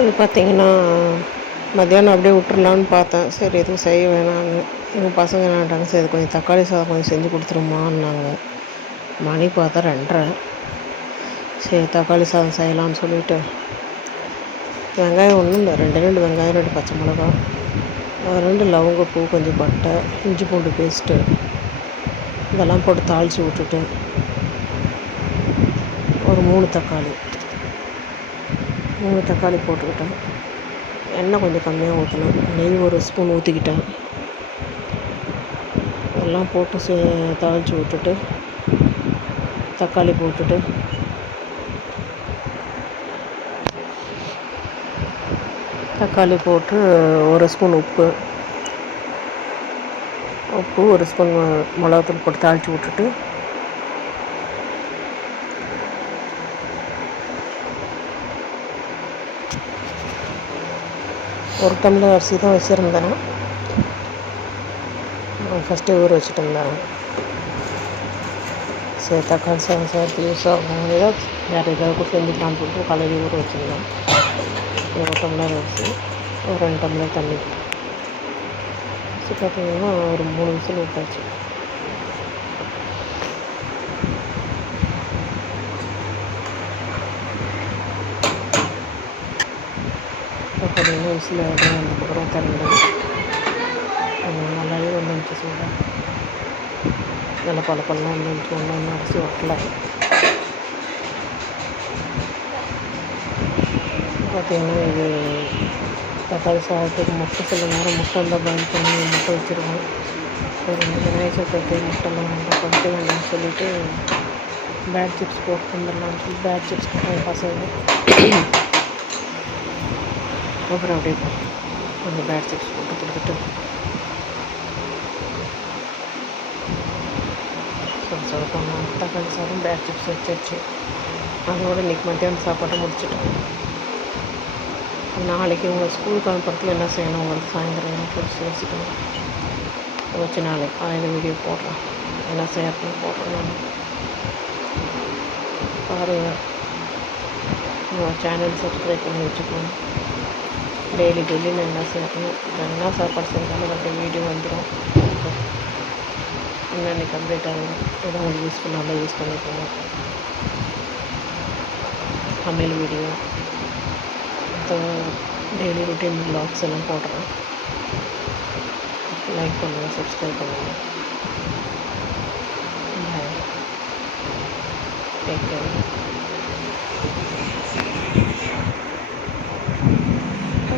அது பார்த்திங்கன்னா மத்தியானம் அப்படியே விட்டுறலான்னு பார்த்தேன். சரி எதுவும் செய்ய வேணாம்னு. எங்கள் பசங்க என்னட்டாங்க சரி கொஞ்சம் தக்காளி சாதம் கொஞ்சம் செஞ்சு கொடுத்துருமான்னாங்க. மணி பார்த்தா ரெண்டரை. சரி தக்காளி சாதம் செய்யலான்னு சொல்லிவிட்டு வெங்காயம் ஒன்றும் இல்லை. ரெண்டு ரெண்டு வெங்காயம் ரெண்டு பச்சை மிளகா. ரெண்டு லவங்கப்பூ கொஞ்சம் பட்டை இஞ்சி பூண்டு பேஸ்ட்டு. இதெல்லாம் போட்டு தாளித்து விட்டுட்டு ஒரு மூணு தக்காளி. மூணு தக்காளி போட்டுக்கிட்டேன். எண்ணெய் கொஞ்சம் கம்மியாக ஊற்றினேன் நெய் ஒரு ஸ்பூன் ஊற்றிக்கிட்டேன். எல்லாம் போட்டு சே தாளித்து விட்டுட்டு தக்காளி போட்டுட்டு. தக்காளி போட்டு ஒரு ஸ்பூன் உப்பு. உப்பு ஒரு ஸ்பூன் மிளகாத்தூள் போட்டு தாளித்து விட்டுட்டு ஒரு டம்ளர் அரிசி தான் வச்சுருந்தேன். ஃபஸ்ட்டு ஊற வச்சுட்டு இருந்தேன் சரி தக்காளி சாதம் சேர்த்து யூஸ் ஆகும். ஏதோ வேறு ஏதாவது கூட செஞ்சுக்கலான்னு சொல்லிட்டு காலையில் ஊற வச்சுருந்தேன். ஒரு டம்ளர் அரிசி ஒரு ரெண்டு டம்ளர் தண்ணி. அரிசி பார்த்திங்கன்னா ஒரு மூணு விசில் விட்டாச்சு. பார்த்தீங்கன்னா விசில் வந்ததுக்கப்புறம் திறந்து நல்லாவே வந்துச்சு சூடாக நல்லா பல பழம் வந்துச்சு ஒன்று ஒன்று அரிசி ஒட்டலை பார்த்தீங்கன்னா இது தக்காளி சாதத்துக்கு முட்டை சில நேரம் முட்டை இருந்தால் பாயில் பண்ணி முட்டை வச்சுருக்கோம். ஒரு விநாயகர் சதுர்த்தி முட்டைலாம் வேண்டாம் படிக்க வேண்டாம்னு சொல்லிவிட்டு பேட் சிப்ஸ் போட்டு வந்துடலாம்னு சொல்லி பேட் சிப்ஸ் பசங்க. அப்புறம் அப்படியே கொஞ்சம் பேட் சிப்ஸ் போட்டு கொடுத்துட்டு சொல்ல தக்காளி சாதம் பேட் சிப்ஸ் வச்சிருச்சு அதோட இன்றைக்கி மத்தியானம் சாப்பாட்டை முடிச்சுட்டோம் நாளைக்கு உங்களை ஸ்கூலுக்கு அனுப்புறதுக்கு என்ன செய்யணும்? உங்களுக்கு சாயந்தரம் என்ன யோசிக்கணும்? வச்சு நாளைக்கு காலையில் வீடியோ போடுறேன். என்ன செய்யறதுன்னு போடுறேன் நான். பாருங்கள் உங்கள் சேனல் சப்ஸ்கிரைப் பண்ணி வச்சுக்கோங்க. டெய்லி டெய்லி நான் என்ன செய்யணும் என்ன சாப்பாடு செஞ்சாலும் அப்படியே வீடியோ வந்துடும் இன்னைக்கு அப்டேட் ஆகும் எதுவும் உங்களுக்கு யூஸ் பண்ணாமல் யூஸ் பண்ணிக்கோங்க சமையல் வீடியோ டெய்லி ருட்டீன் ப்ளாக்ஸ் எல்லாம் போடுறேன் லைக் பண்ணுங்கள் சப்ஸ்கிரைப் பண்ணுங்கள் பாய் டேக்